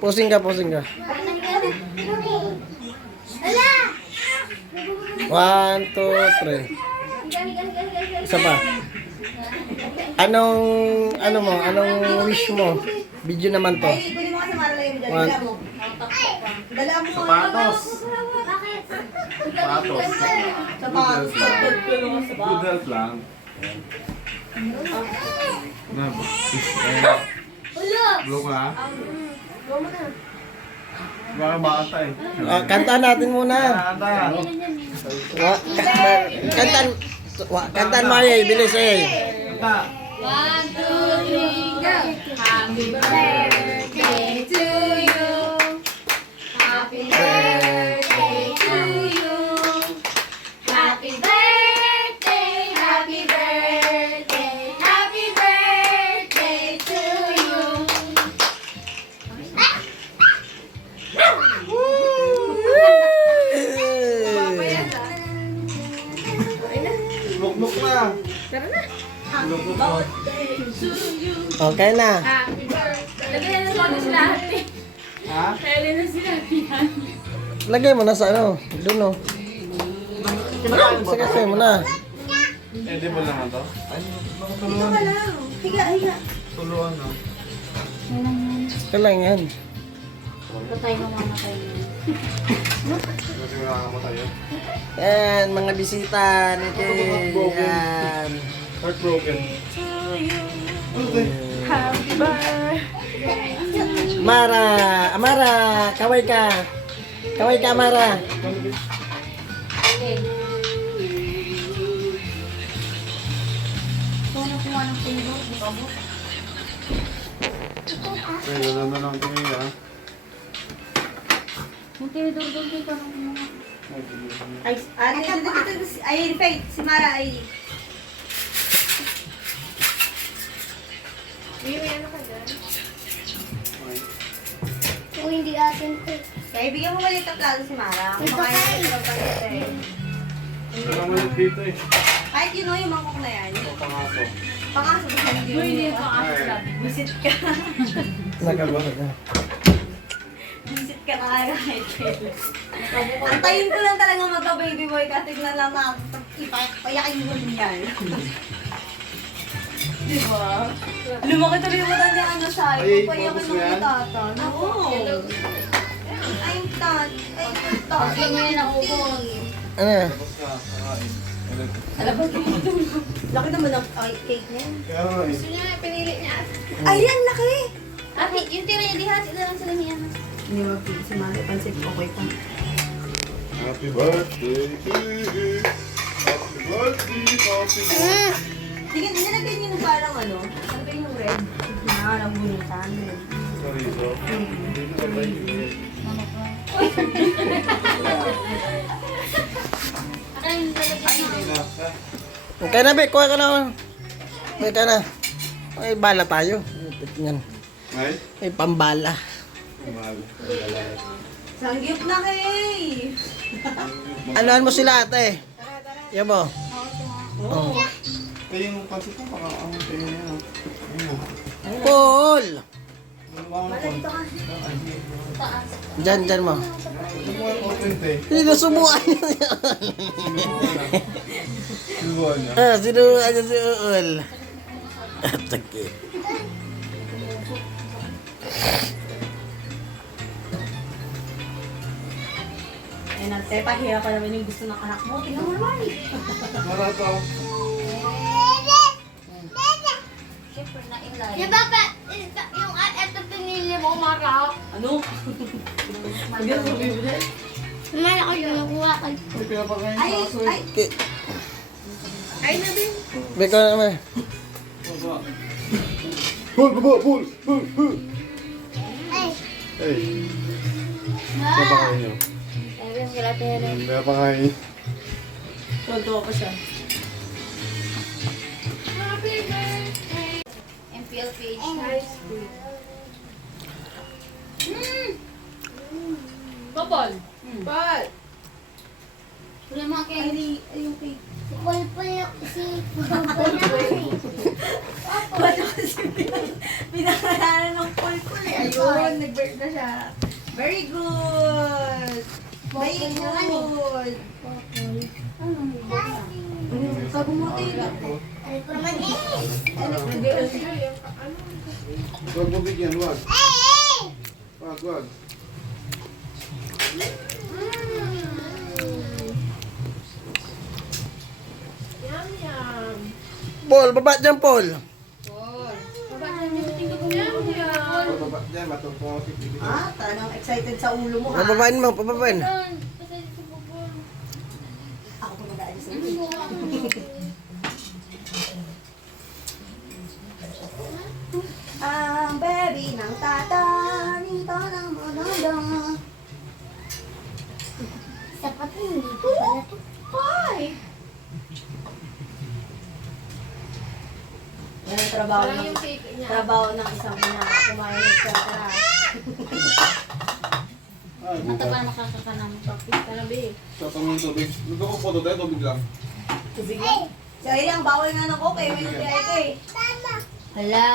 Posing ka, posing ka. 1, 2, 3. Isa pa. Anong wish mo? Video naman to. One. Sapatos. Sapatos. Good health lang. Blow ka? Baka bata eh. Kanta natin muna. Kanta. Kantan mo ay, bilis eh. Kanta. 1, 2, 3, go! Happy birthday to you. Happy birthday to you. Happy birthday, happy birthday, happy birthday to you. Luk-luk na. Luk-luk. Okay na. Happy birthday. Lagyan na lang sila ate. Ha? Lagyan na sila ate. Lagay mo na sa ano. Doon o. Sige mo na. Hindi mo naman to? Ito ka lang. Higa, higa. Tuluan na. Kailangan yan. Patay mo mamatay mo. Kasi nakakamatay yun. Yan, mga bisita ni Kay. Yan. Heartbroken. Happy birthday. Amara, kaway ka. Kaway ka, Amara. Okay. Kung ano kung anong pinulog, di ba mo? Ay, gano'n na lang tingin ha. Yung tinidurdog ko parang mga... Ay, Faith, si Mara ay. Kung hindi atin ko. Kaya bigyan mo maliit ang plato si Mara. Kumakain sa pagpalit eh. Wala naman dito eh. Kahit yun o, yung mangkok na yan. O, pangaso. Pangaso ba siya hindi mo? Visit ka. Nagabasa ka. Visit ka na kaya kahit kailan. Antayin ko lang talaga magka-baby boy kasi tignan lang na ipayakin mo yan. Diba? Lumaki tuloy yung mata niya ano sa Ay, payakin focus mo mo yan? yung tata. Oo. I'm done. I'm done. Okay mo yan ako po. Ano? Tapos ka, kakain. Alam mo, laki naman ang cake niya. Kaya nga eh. Gusto niya, pinili niya. Ay, yan, laki! Ate, yung tira niya diha, sila lang sila niya. Hindi mo si Mara, pansit okay pa. Happy birthday to you. Happy birthday, happy birthday. Sige, nilagyan niyo parang ano, ano ba yung red? Parang bunitan. Chorizo. Dito na ba yung Akin, lalagyan na. Okay na, Be. Kuha ka na. Kuha ka na. Ay, bala tayo. Yan. Ay? May pambala. Mahal. Sanggip na kay! Anuhan mo sila, ate. Yan mo. Oh. Kaya yung pansit mo, baka ang tingin niya. Ayun na. Paul! Malito ka. Dyan mo. Ano mo yung content eh? Sinusubukan niya yan. Sinubukan niya. Sinubukan niya si Uul. Sakit. Ayun na, te, pahira pa naman yung gusto ng anak mo. Tingnan mo naman. Marato. Siyempre na ilay. Yung baba, yung eto pinili mo, Mara. Ano? Hindi ako bibili. Naman ako yung nakuha ko. Ay, pinapakain Ay, sa aso ay, eh. ay na din. Be, ko na naman. Bul, bul, bul, bul, bul. Ay, Ay, pinapakain niyo. Ayun, sila tere. Pinapakain. Tuwa pa siya. MPLPH. Babal. Bal! Wala mga kayo. Ay, yung cake. pulpul si pulpul na kasi. Ba't kasi pinakalanan ng pulpul eh? Yun, nag-bird na siya. Very good. Very good. Sabi mo tayo. Ano ko naman eh. Huwag mo bigyan, huwag. Huwag. Paul, baba dyan, Paul. Baba dyan, matupong si Pipi. Ah, talagang excited sa ulo mo ha. Pababain mo, pababain. Ako pa mag-aalis sa ulo. Ang baby ng tata, nito ng mononda. Sapat hindi ko pala to. Hoy! Yan ang trabaho ng isang ina. Kumain ng tata. Ay, Mataba nakakakanang topic ka na, be. sa pangyung tubig. Luto ko po tayo, tubig lang. Tubig lang. Si Aileen, ang bawal nga ng coke eh. May nutriate eh. Tama. Hala,